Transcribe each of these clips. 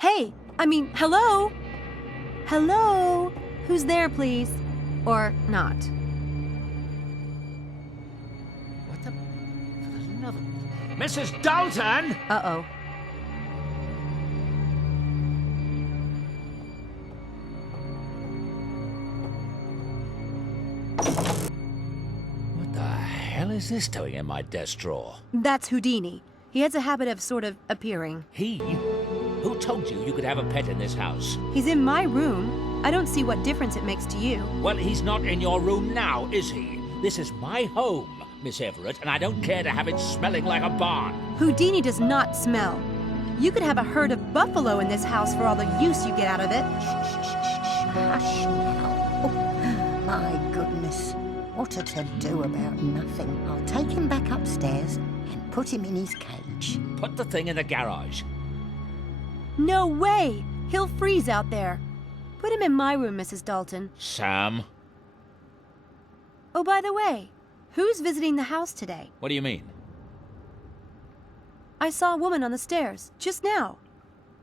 Hey, hello? Hello? Who's there, please? Or not? What the... For the love of... Mrs. Dalton! Uh-oh. What the hell is this doing in my desk drawer? That's Houdini. He has a habit of sort of appearing. He? Who told you you could have a pet in this house? He's in my room. I don't see what difference it makes to you. Well, he's not in your room now, is he? This is my home, Miss Everett, and I don't care to have it smelling like a barn. Houdini does not smell. You could have a herd of buffalo in this house for all the use you get out of it. Hush now. Oh, my goodness. What a to-do about nothing. I'll take him back upstairs and put him in his cage. Put the thing in the garage. No way! He'll freeze out there. Put him in my room, Mrs. Dalton. Sam? Oh, by the way, who's visiting the house today? What do you mean? I saw a woman on the stairs, just now.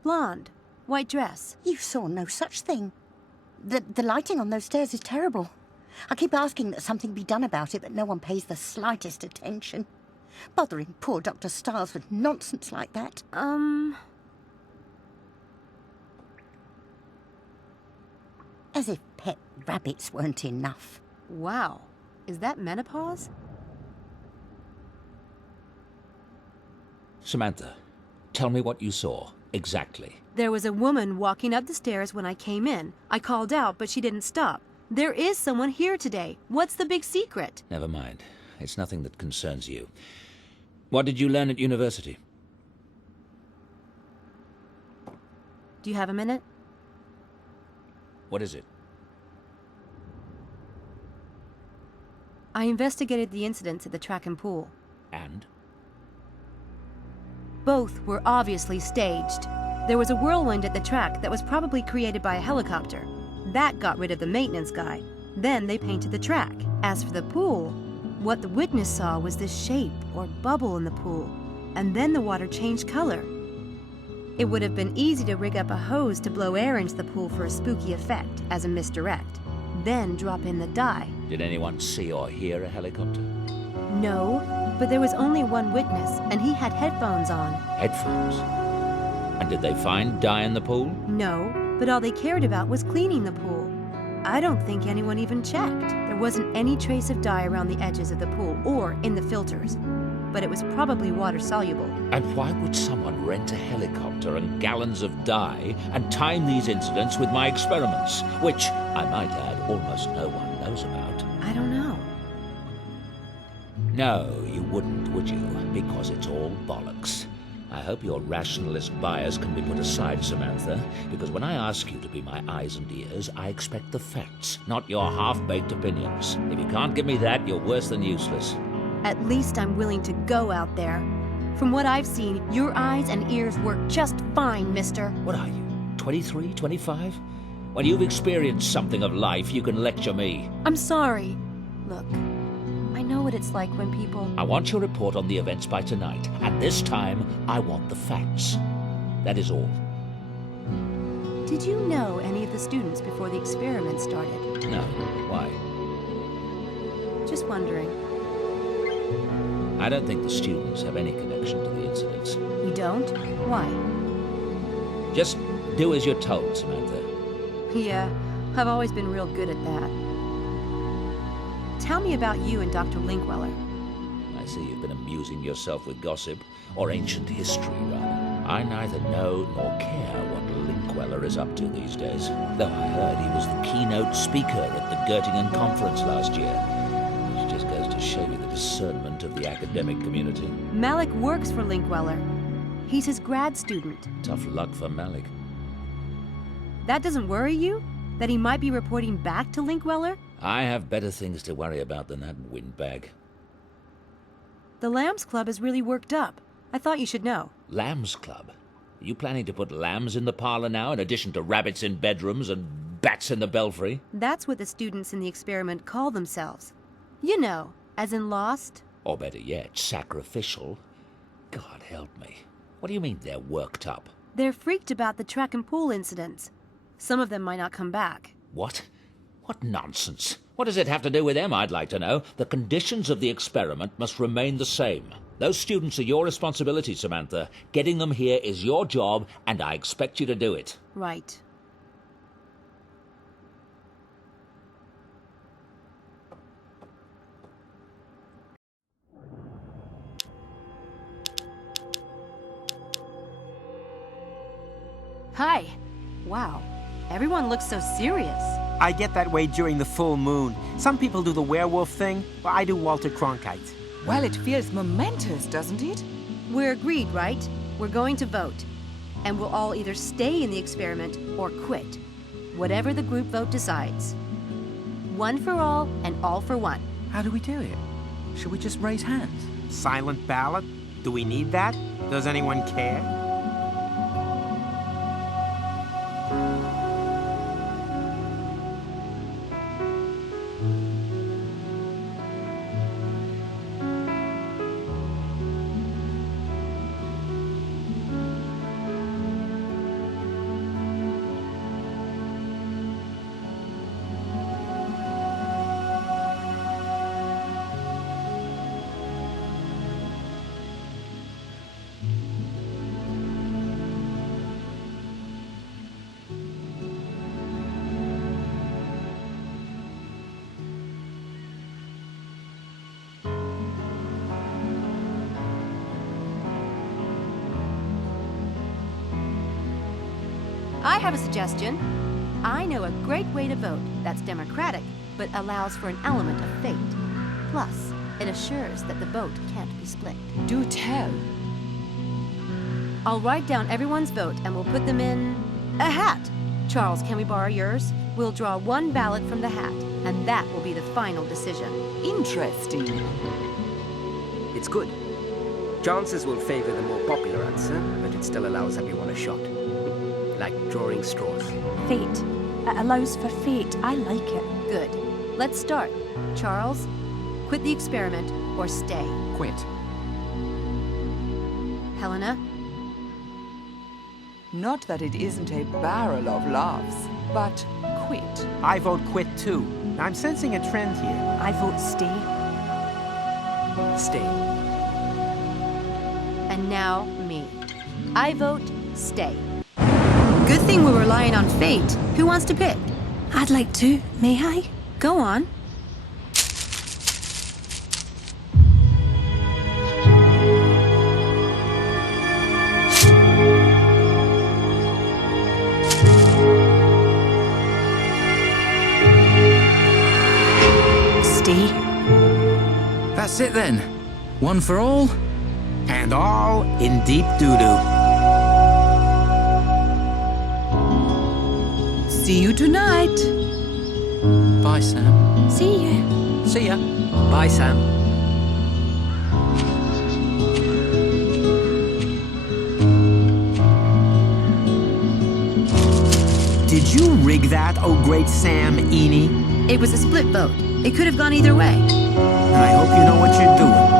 Blonde, white dress. You saw no such thing. The lighting on those stairs is terrible. I keep asking that something be done about it, but no one pays the slightest attention. Bothering poor Dr. Stiles with nonsense like that. As if pet rabbits weren't enough. Wow. Is that menopause? Samantha, tell me what you saw, exactly. There was a woman walking up the stairs when I came in. I called out, but she didn't stop. There is someone here today. What's the big secret? Never mind. It's nothing that concerns you. What did you learn at university? Do you have a minute? What is it? I investigated the incidents at the track and pool. And? Both were obviously staged. There was a whirlwind at the track that was probably created by a helicopter. That got rid of the maintenance guy. Then they painted the track. As for the pool, what the witness saw was this shape or bubble in the pool, and then the water changed color. It would have been easy to rig up a hose to blow air into the pool for a spooky effect as a misdirect, then drop in the dye. Did anyone see or hear a helicopter? No, but there was only one witness, and he had headphones on. Headphones? And did they find dye in the pool? No, but all they cared about was cleaning the pool. I don't think anyone even checked. There wasn't any trace of dye around the edges of the pool or in the filters, but it was probably water-soluble. And why would someone rent a helicopter and gallons of dye and time these incidents with my experiments, which, I might add, almost no one knows about? I don't know. No, you wouldn't, would you? Because it's all bollocks. I hope your rationalist bias can be put aside, Samantha, because when I ask you to be my eyes and ears, I expect the facts, not your half-baked opinions. If you can't give me that, you're worse than useless. At least I'm willing to go out there. From what I've seen, your eyes and ears work just fine, mister. What are you, 23, 25? When you've experienced something of life, you can lecture me. I'm sorry. Look, I know what it's like when people... I want your report on the events by tonight, and this time, I want the facts. That is all. Did you know any of the students before the experiment started? No. Why? Just wondering. I don't think the students have any connection to the incidents. You don't? Why? Just do as you're told, Samantha. Yeah, I've always been real good at that. Tell me about you and Dr. Linkweller. I see you've been amusing yourself with gossip, or ancient history, rather. I neither know nor care what Linkweller is up to these days, though I heard he was the keynote speaker at the Göttingen conference last year, which just goes to show you the discernment of the academic community. Malik works for Linkweller. He's his grad student. Tough luck for Malik. That doesn't worry you? That he might be reporting back to Linkweller? I have better things to worry about than that windbag. The Lambs Club is really worked up. I thought you should know. Lambs Club? Are you planning to put lambs in the parlor now, in addition to rabbits in bedrooms and bats in the belfry? That's what the students in the experiment call themselves. You know, as in lost. Or better yet, sacrificial. God help me. What do you mean they're worked up? They're freaked about the track and pool incidents. Some of them might not come back. What? What nonsense. What does it have to do with them, I'd like to know? The conditions of the experiment must remain the same. Those students are your responsibility, Samantha. Getting them here is your job, and I expect you to do it. Right. Hi. Wow. Everyone looks so serious. I get that way during the full moon. Some people do the werewolf thing, but I do Walter Cronkite. Well, it feels momentous, doesn't it? We're agreed, right? We're going to vote. And we'll all either stay in the experiment or quit. Whatever the group vote decides. One for all and all for one. How do we do it? Should we just raise hands? Silent ballot? Do we need that? Does anyone care? I have a suggestion. I know a great way to vote that's democratic, but allows for an element of fate. Plus, it assures that the vote can't be split. Do tell. I'll write down everyone's vote and we'll put them in a hat. Charles, can we borrow yours? We'll draw one ballot from the hat, and that will be the final decision. Interesting. It's good. Chances will favor the more popular answer, but it still allows everyone a shot. Like drawing straws. Fate. It allows for fate. I like it. Good. Let's start. Charles, quit the experiment or stay. Quit. Helena? Not that it isn't a barrel of laughs, but quit. I vote quit too. I'm sensing a trend here. I vote stay. Stay. And now, me. I vote stay. Good thing we're relying on fate. Who wants to pick? I'd like to. May I? Go on. Stay. That's it then. One for all. And all in deep doo-doo. See you tonight. Bye, Sam. See you. See ya. Bye, Sam. Did you rig that, oh great Sam Eni? It was a split vote. It could have gone either way. I hope you know what you're doing.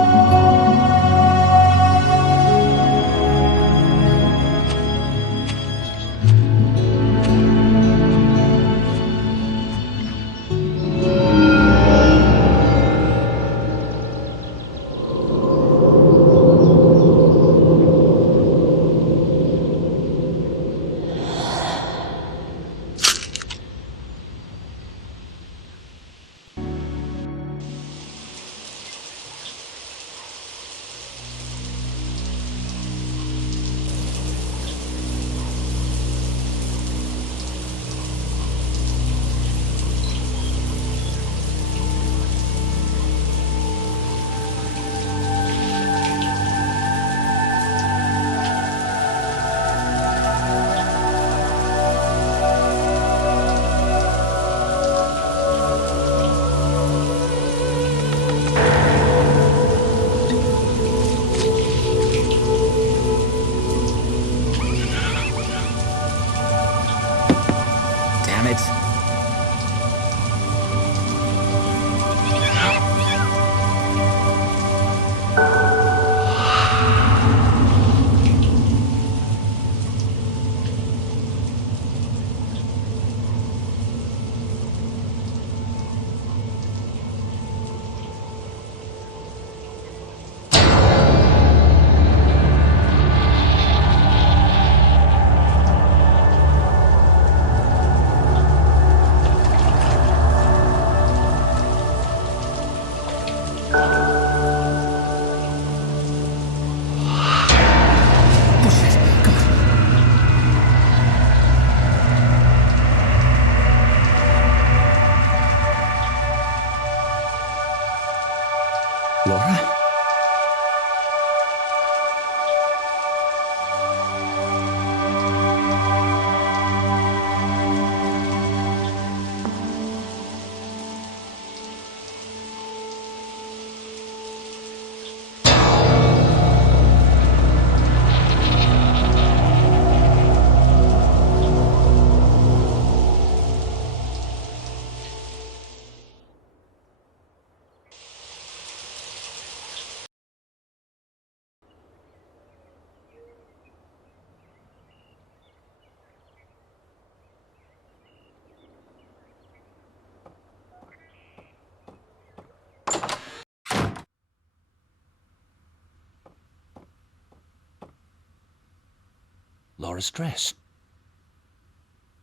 Laura's dress.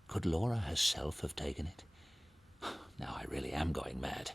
Could Laura herself have taken it? Now I really am going mad.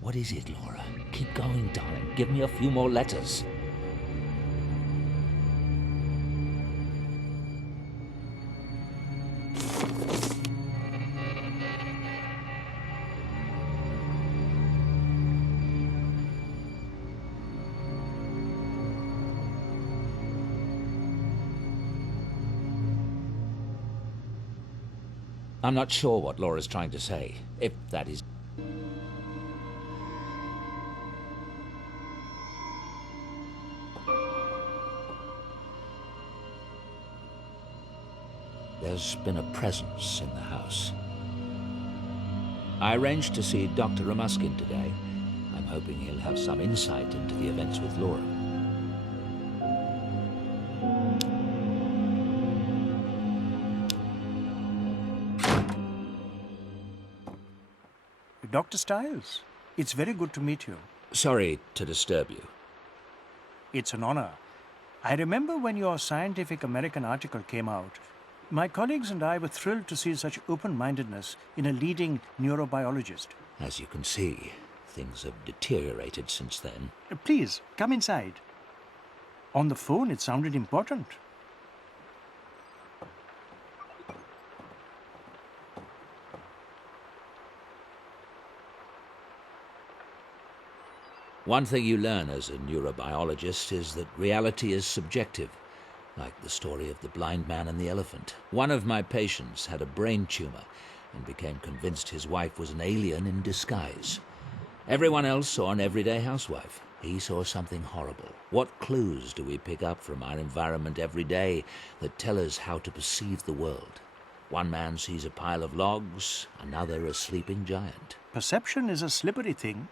What is it, Laura? Keep going, darling. Give me a few more letters. I'm not sure what Laura's trying to say, if that is... There's been a presence in the house. I arranged to see Dr. Ramuskin today. I'm hoping he'll have some insight into the events with Laura. Dr. Stiles, it's very good to meet you. Sorry to disturb you. It's an honor. I remember when your Scientific American article came out, my colleagues and I were thrilled to see such open-mindedness in a leading neurobiologist. As you can see, things have deteriorated since then. Please, come inside. On the phone, it sounded important. One thing you learn as a neurobiologist is that reality is subjective, like the story of the blind man and the elephant. One of my patients had a brain tumor and became convinced his wife was an alien in disguise. Everyone else saw an everyday housewife. He saw something horrible. What clues do we pick up from our environment every day that tell us how to perceive the world? One man sees a pile of logs, another a sleeping giant. Perception is a slippery thing.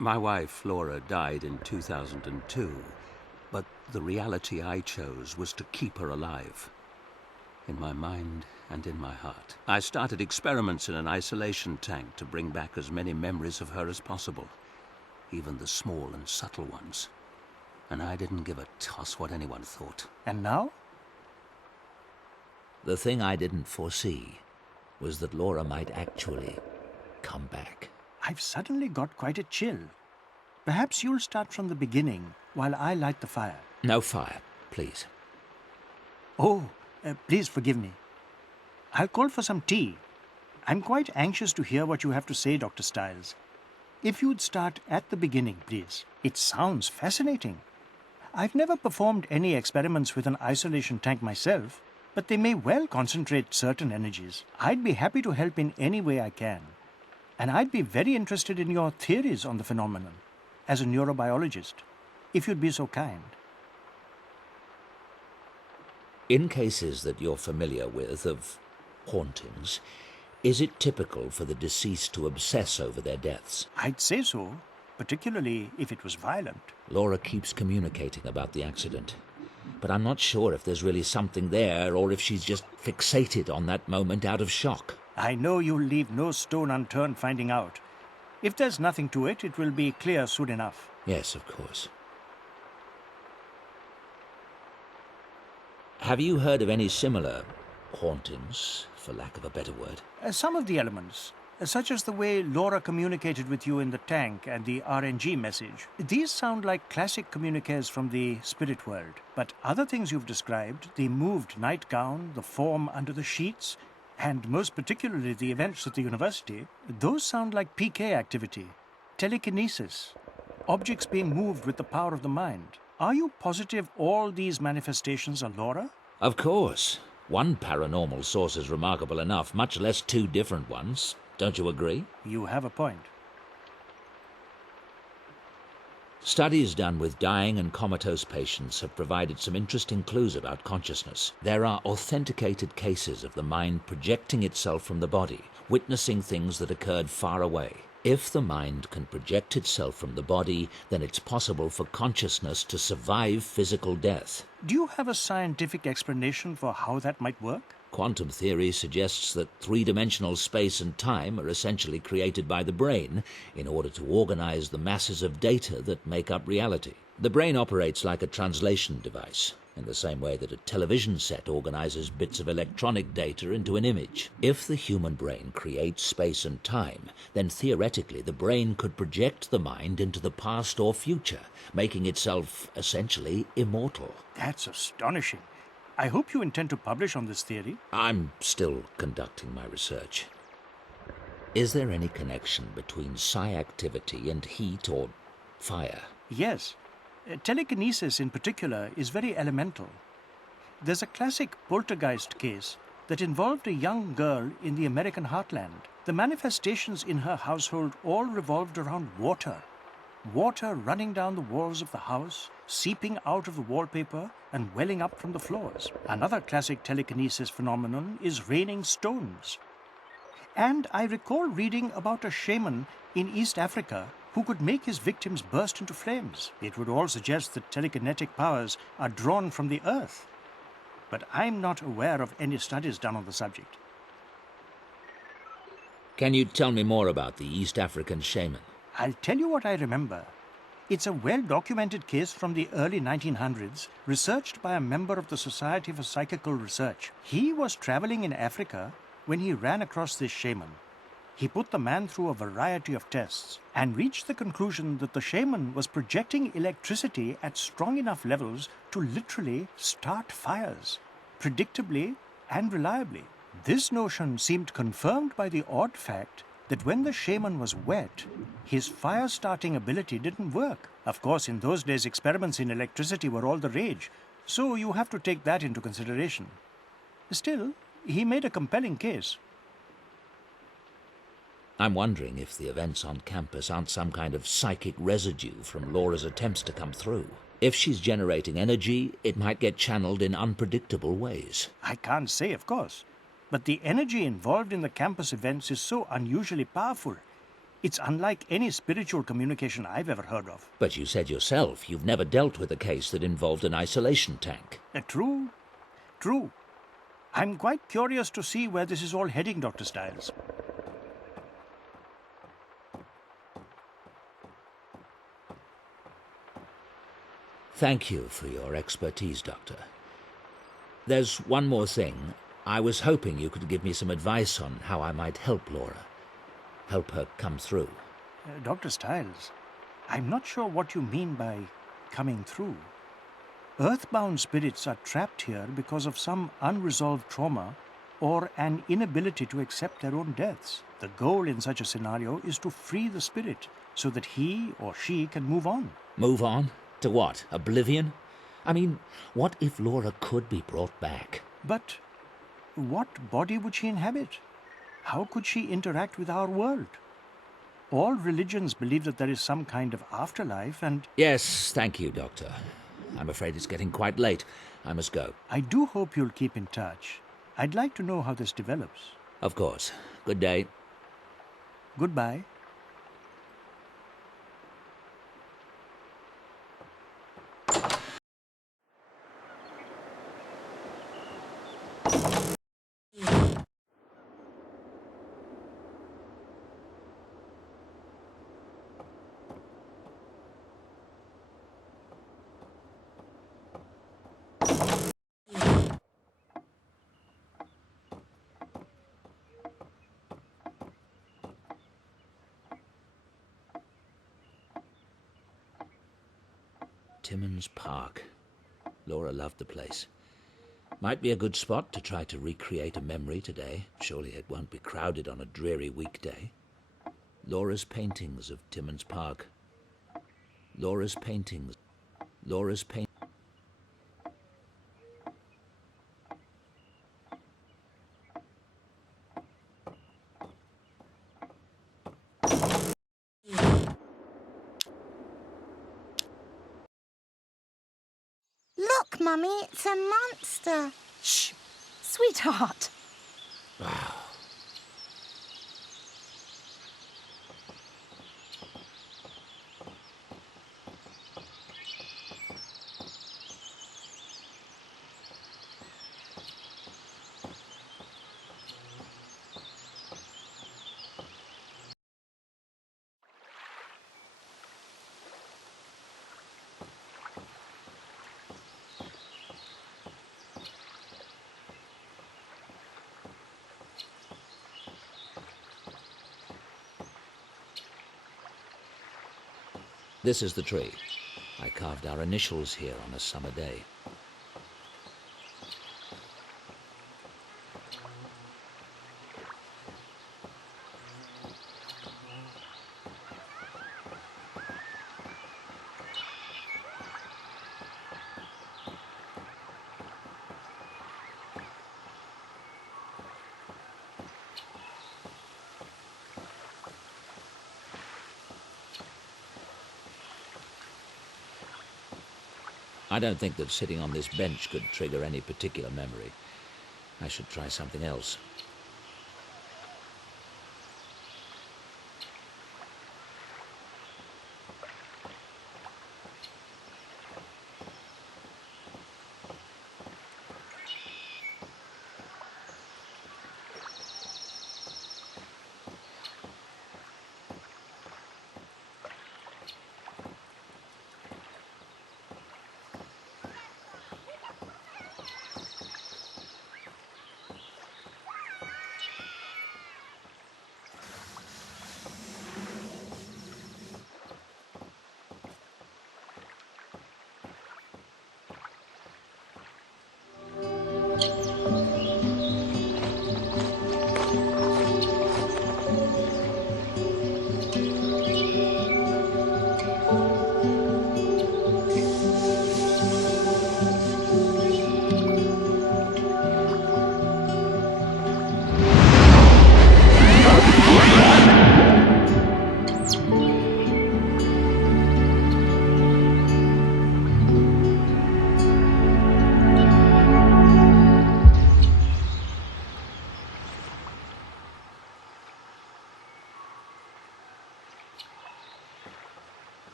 My wife, Laura, died in 2002, but the reality I chose was to keep her alive, in my mind and in my heart. I started experiments in an isolation tank to bring back as many memories of her as possible, even the small and subtle ones. And I didn't give a toss what anyone thought. And now? The thing I didn't foresee was that Laura might actually come back. I've suddenly got quite a chill. Perhaps you'll start from the beginning while I light the fire. No fire, please. Oh, please forgive me. I'll call for some tea. I'm quite anxious to hear what you have to say, Dr. Stiles. If you'd start at the beginning, please. It sounds fascinating. I've never performed any experiments with an isolation tank myself, but they may well concentrate certain energies. I'd be happy to help in any way I can. And I'd be very interested in your theories on the phenomenon, as a neurobiologist, if you'd be so kind. In cases that you're familiar with of hauntings, is it typical for the deceased to obsess over their deaths? I'd say so, particularly if it was violent. Laura keeps communicating about the accident. but I'm not sure if there's really something there or if she's just fixated on that moment out of shock. I know you'll leave no stone unturned finding out. If there's nothing to it, it will be clear soon enough. Yes, of course. Have you heard of any similar hauntings, for lack of a better word? Some of the elements, such as the way Laura communicated with you in the tank and the RNG message. These sound like classic communiques from the spirit world. But other things you've described, the moved nightgown, the form under the sheets, and most particularly the events at the university, those sound like PK activity, telekinesis, objects being moved with the power of the mind. Are you positive all these manifestations are Laura? Of course. One paranormal source is remarkable enough, much less two different ones. Don't you agree? You have a point. Studies done with dying and comatose patients have provided some interesting clues about consciousness. There are authenticated cases of the mind projecting itself from the body, witnessing things that occurred far away. If the mind can project itself from the body, then it's possible for consciousness to survive physical death. Do you have a scientific explanation for how that might work? Quantum theory suggests that three-dimensional space and time are essentially created by the brain in order to organize the masses of data that make up reality. The brain operates like a translation device, in the same way that a television set organizes bits of electronic data into an image. If the human brain creates space and time, then theoretically the brain could project the mind into the past or future, making itself essentially immortal. That's astonishing. I hope you intend to publish on this theory. I'm still conducting my research. Is there any connection between psi activity and heat or fire? Yes. Telekinesis in particular is very elemental. There's a classic poltergeist case that involved a young girl in the American heartland. The manifestations in her household all revolved around water. Water running down the walls of the house, seeping out of the wallpaper and welling up from the floors. Another classic telekinesis phenomenon is raining stones. And I recall reading about a shaman in East Africa who could make his victims burst into flames. It would all suggest that telekinetic powers are drawn from the earth. But I'm not aware of any studies done on the subject. Can you tell me more about the East African shaman? I'll tell you what I remember. It's a well-documented case from the early 1900s, researched by a member of the Society for Psychical Research. He was traveling in Africa when he ran across this shaman. He put the man through a variety of tests and reached the conclusion that the shaman was projecting electricity at strong enough levels to literally start fires, predictably and reliably. This notion seemed confirmed by the odd fact that when the shaman was wet, his fire-starting ability didn't work. Of course, in those days, experiments in electricity were all the rage, so you have to take that into consideration. Still, he made a compelling case. I'm wondering if the events on campus aren't some kind of psychic residue from Laura's attempts to come through. If she's generating energy, it might get channeled in unpredictable ways. I can't say, of course. But the energy involved in the campus events is so unusually powerful. It's unlike any spiritual communication I've ever heard of. But you said yourself you've never dealt with a case that involved an isolation tank. True. I'm quite curious to see where this is all heading, Dr. Stiles. Thank you for your expertise, Doctor. There's one more thing. I was hoping you could give me some advice on how I might help Laura. Help her come through. Dr. Stiles, I'm not sure what you mean by coming through. Earthbound spirits are trapped here because of some unresolved trauma or an inability to accept their own deaths. The goal in such a scenario is to free the spirit so that he or she can move on. Move on? To what? Oblivion? I mean, what if Laura could be brought back? But what body would she inhabit? How could she interact with our world? All religions believe that there is some kind of afterlife and... Yes, thank you, Doctor. I'm afraid it's getting quite late. I must go. I do hope you'll keep in touch. I'd like to know how this develops. Of course. Good day. Goodbye. Timmins Park. Laura loved the place. Might be a good spot to try to recreate a memory today. Surely it won't be crowded on a dreary weekday. Laura's paintings of Timmins Park. Laura's paintings. Laura's paint. Look, Mummy, it's a monster. Shh! Sweetheart! Wow. This is the tree. I carved our initials here on a summer day. I don't think that sitting on this bench could trigger any particular memory. I should try something else.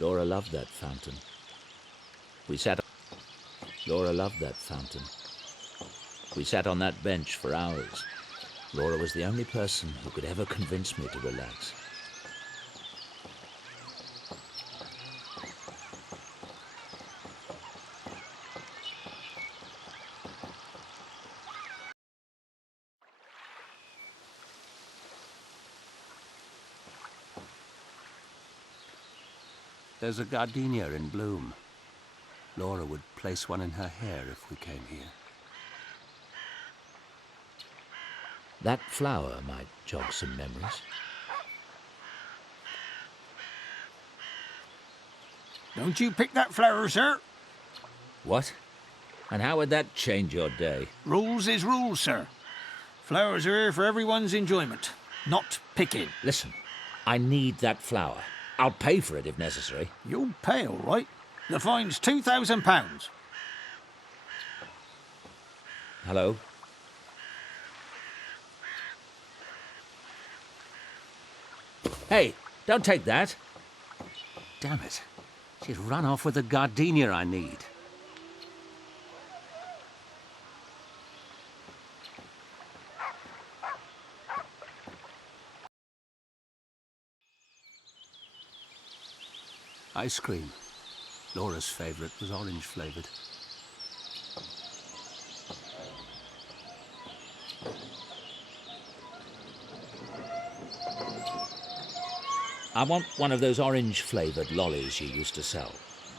Laura loved that fountain. Laura loved that fountain. We sat on that bench for hours. Laura was the only person who could ever convince me to relax. There's a gardenia in bloom. Laura would place one in her hair if we came here. That flower might jog some memories. Don't you pick that flower, sir. What? And how would that change your day? Rules is rules, sir. Flowers are here for everyone's enjoyment, not picking. Listen, I need that flower. I'll pay for it if necessary. You'll pay, all right. The fine's £2,000. Hello? Hey, don't take that. Damn it. She's run off with the gardenia I need. Ice cream. Laura's favourite was orange-flavoured. I want one of those orange-flavoured lollies you used to sell.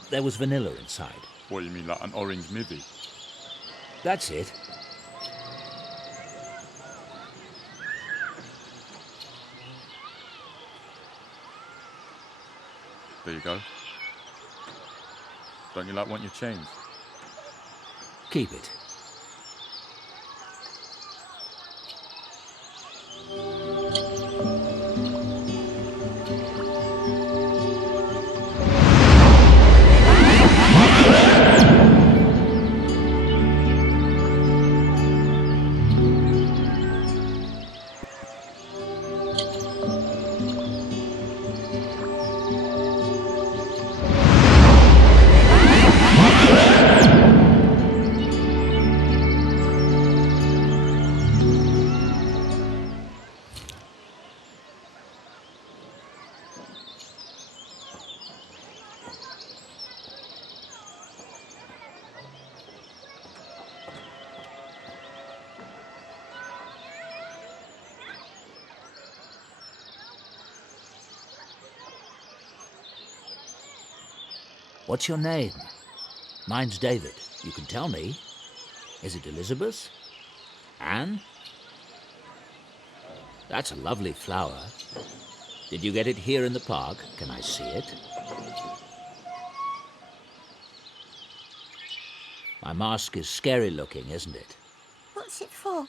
There was vanilla inside. What, you mean like an orange mivvy? That's it. There you go. Don't you like want your change? Keep it. What's your name? Mine's David. You can tell me. Is it Elizabeth? Anne? That's a lovely flower. Did you get it here in the park? Can I see it? My mask is scary looking, isn't it? What's it for?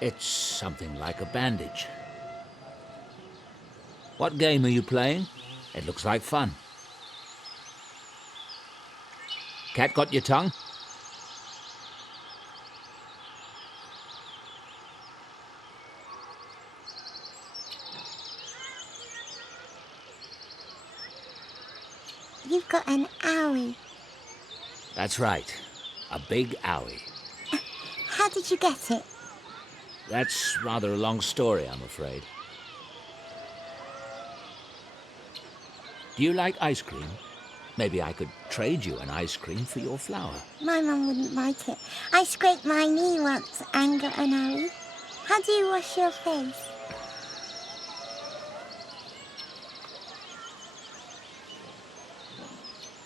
It's something like a bandage. What game are you playing? It looks like fun. Cat got your tongue? You've got an owie. That's right. A big owie. How did you get it? That's rather a long story, I'm afraid. Do you like ice cream? Maybe I could trade you an ice cream for your flower. My mum wouldn't like it. I scraped my knee once and got an owie. How do you wash your face?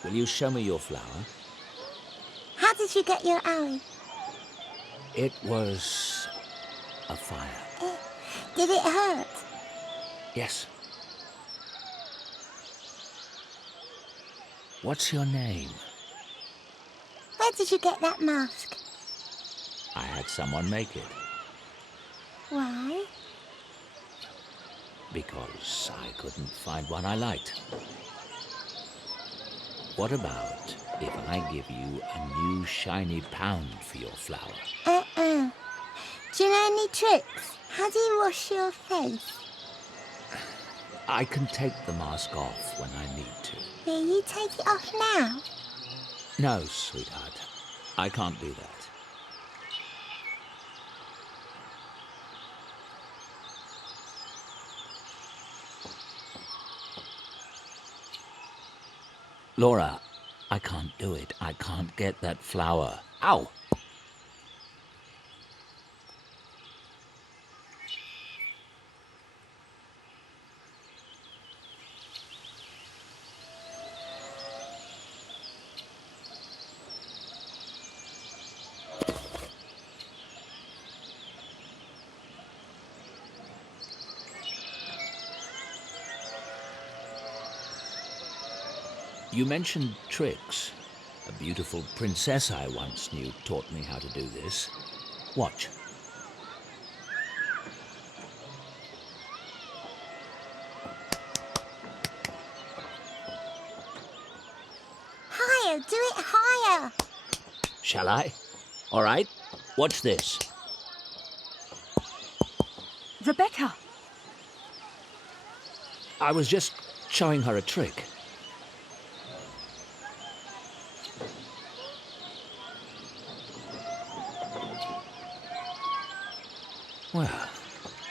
Will you show me your flower? How did you get your owie? It was a fire. Did it hurt? Yes. What's your name? Where did you get that mask? I had someone make it. Why? Because I couldn't find one I liked. What about if I give you a new shiny pound for your flower? Do you know any tricks? How do you wash your face? I can take the mask off when I need to. Will you take it off now? No, sweetheart. I can't do that. Laura, I can't do it. I can't get that flower. Ow! You mentioned tricks. A beautiful princess I once knew taught me how to do this. Watch. Higher, do it higher. Shall I? All right, watch this. Rebecca! I was just showing her a trick. Well,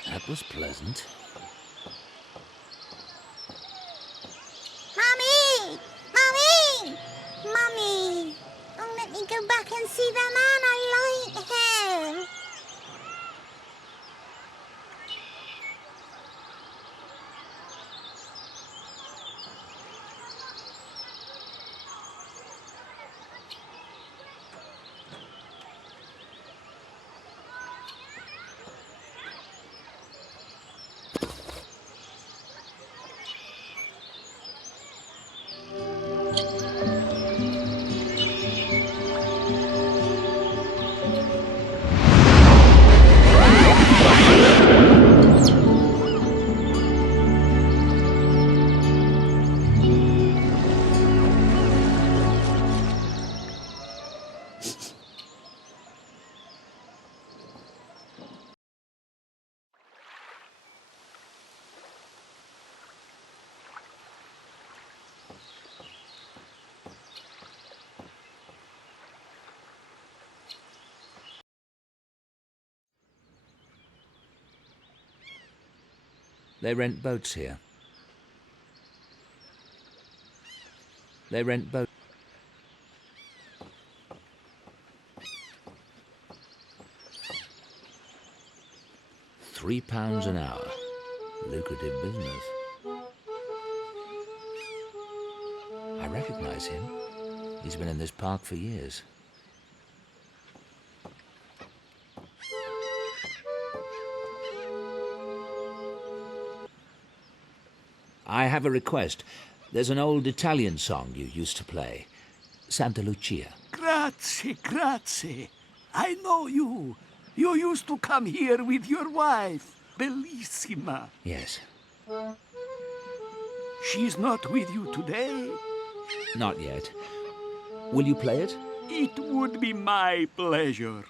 that was pleasant. Mummy! Mummy! Mummy! Oh, let me go back and see the man. I like him. They rent boats here. They rent boats. £3 an hour. Lucrative business. I recognize him. He's been in this park for years. I have a request. There's an old Italian song you used to play. Santa Lucia. Grazie, grazie. I know you. You used to come here with your wife, Bellissima. Yes. She's not with you today? Not yet. Will you play it? It would be my pleasure.